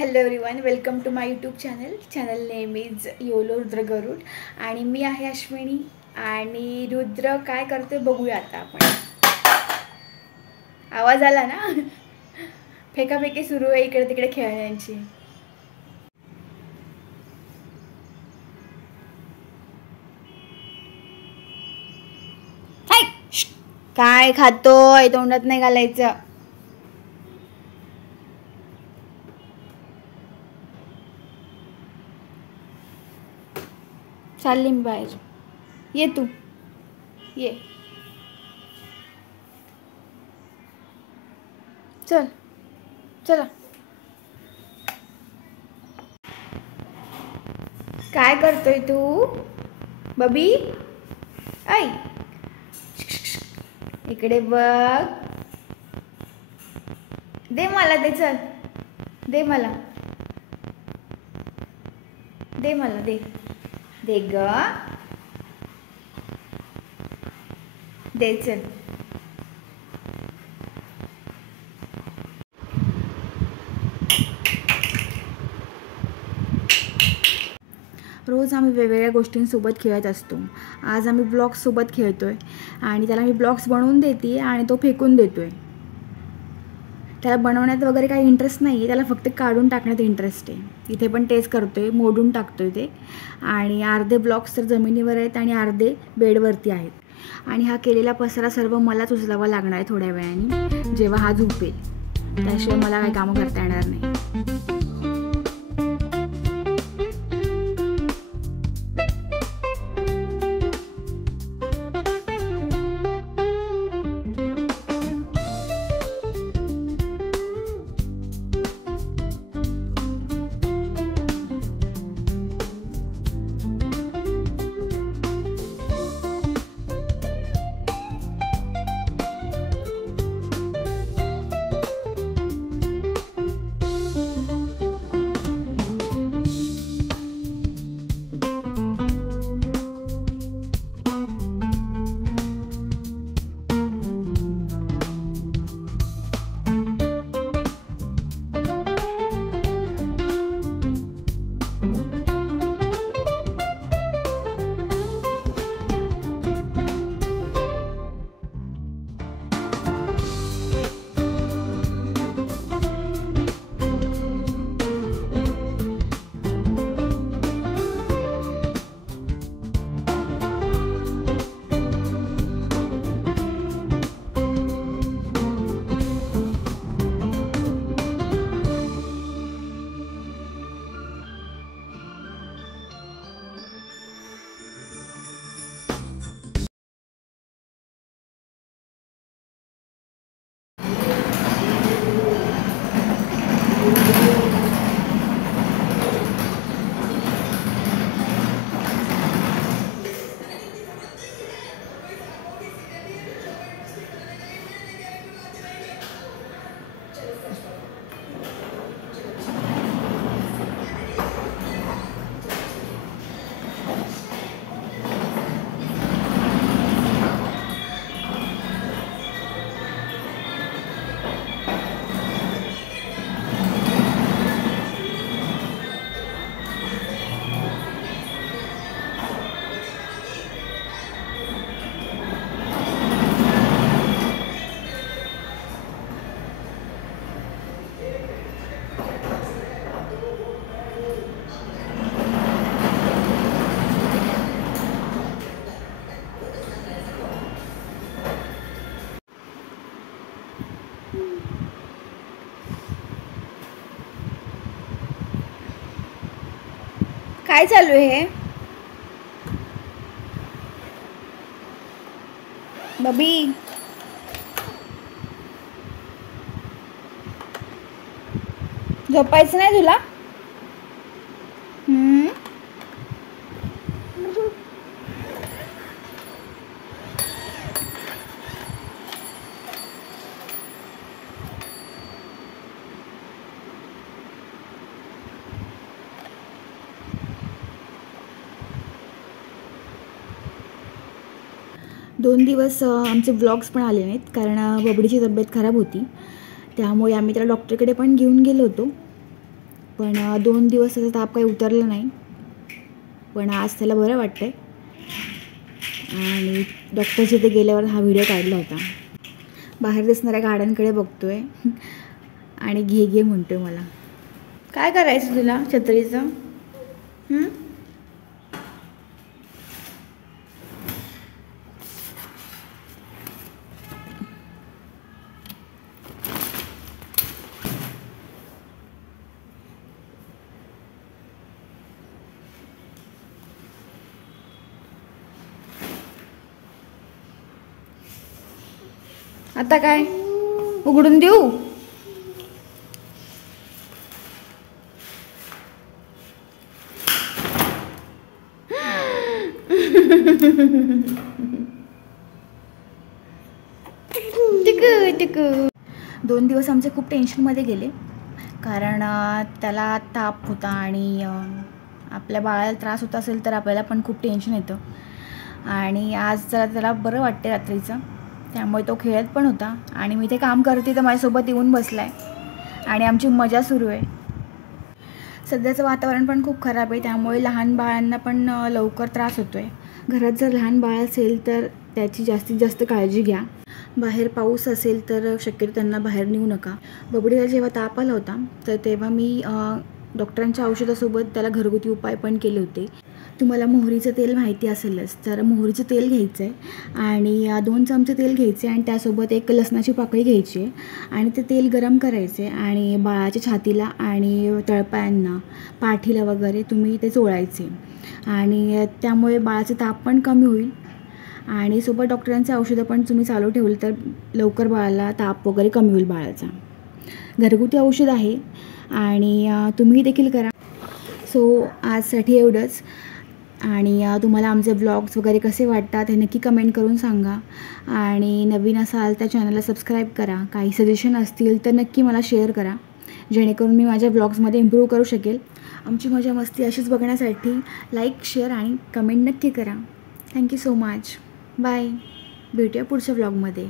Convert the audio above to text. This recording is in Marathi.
Hello everyone, welcome to my YouTube channel name is Yolo Rudra Garud आणि मी आहे अश्विनी. आणि रुद्र काय करते बघूया आता आपण. आवाज आला ना? फेकाफेकी सुरू आहे इकडे तिकडे खेळण्यांची. काय खातोय? तोंडात नाही घालायचं. चालली मी बाहेर. ये तू ये. चल चला. काय करतोय तू बबी? ऐ इकडे बघ. दे मला ते. चल दे मला. दे मला. दे दे ग. दे. चल. रोज आम्ही वेगवेगळ्या गोष्टींसोबत खेळत असतो. आज आम्ही ब्लॉक्ससोबत खेळतो आहे आणि त्याला मी ब्लॉक्स बनवून देते आणि तो फेकून देतो आहे. त्याला बनवण्यात वगैरे काही इंटरेस्ट नाही आहे, त्याला फक्त काढून टाकण्यात इंटरेस्ट आहे. इथे पण तेच करतो आहे, मोडून टाकतो आहे ते. आणि अर्धे ब्लॉक्स तर जमिनीवर आहेत आणि अर्धे बेडवरती आहेत. आणि हा केलेला पसारा सर्व मलाच उचलावा लागणार आहे थोड्या वेळाने, जेव्हा हा झोपेल. त्याशिवाय मला काही कामं करता येणार नाही. काय चालू आहे बबी? झोपायचं नाही तुला? 2 दिवस आमचे व्लॉग्स पण आले नाहीत, कारण बबडीची तब्येत खराब होती. त्यामुळे आम्ही त्याला डॉक्टरकडे पण घेऊन गेलो होतो. पण 2 दिवस त्याचा ताप काही उतरला नाही, पण आज त्याला बरं वाटतं आहे. आणि डॉक्टरच्या इथे गेल्यावर हा व्हिडिओ काढला होता. बाहेर दिसणाऱ्या गाड्यांकडे बघतो आहे आणि घे घे म्हणतो आहे मला. काय करायचं तुला छत्रीचं? आता काय उघडून देऊ? टिकू 2 दिवस आमचे खूप टेन्शनमध्ये गेले, कारण त्याला ताप होता आणि आपल्या बाळाला त्रास होत असेल तर आपल्याला पण खूप टेन्शन येतं. आणि आज जरा त्याला बरं वाटते रात्रीचं, त्यामुळे तो खेळत पण होता आणि मी ते काम करते तर माझ्यासोबत येऊन बसला आहे आणि आमची मजा सुरू आहे. सध्याचं वातावरण पण खूप खराब आहे, त्यामुळे लहान बाळांना पण लवकर त्रास होतो आहे. घरात जर लहान बाळ असेल तर त्याची जास्तीत जास्त काळजी घ्या. बाहेर पाऊस असेल तर शक्यतो त्यांना बाहेर नेऊ नका. बबडीला जेव्हा ताप आला होता तर तेव्हा मी डॉक्टरांच्या औषधासोबत त्याला घरगुती उपाय पण केले होते. तुम्हाला मोहरीचं तेल माहिती असेलच, तर मोहरीचं तेल घ्यायचं आहे आणि 2 चमचे तेल घ्यायचे आणि त्यासोबत 1 लसणाची पाकळी घ्यायची आहे आणि ते तेल गरम करायचे आणि बाळाच्या छातीला आणि तळपायांना, पाठीला वगैरे तुम्ही ते चोळायचे आणि त्यामुळे बाळाचे ताप पण कमी होईल आणि सोबत डॉक्टरांचे औषधं पण तुम्ही चालू ठेवली तर लवकर बाळाला ताप वगैरे कमी होईल बाळाचा. घरगुती औषध आहे आणि तुम्ही देखील करा. सो आजसाठी एवढंच. आणि तुम्हाला आमचे ब्लॉग्स वगैरे कसे वाटतात हे नक्की कमेंट करून सांगा आणि नवीन असाल तर चॅनलला सबस्क्राईब करा. काही सजेशन असतील तर नक्की मला शेअर करा, जेणेकरून मी माझ्या ब्लॉग्समध्ये इम्प्रूव्ह करू शकेल. आमची मजा मस्ती अशीच बघण्यासाठी लाईक, शेअर आणि कमेंट नक्की करा. Thank you so much. बाय. भेटूया पुढच्या ब्लॉगमध्ये.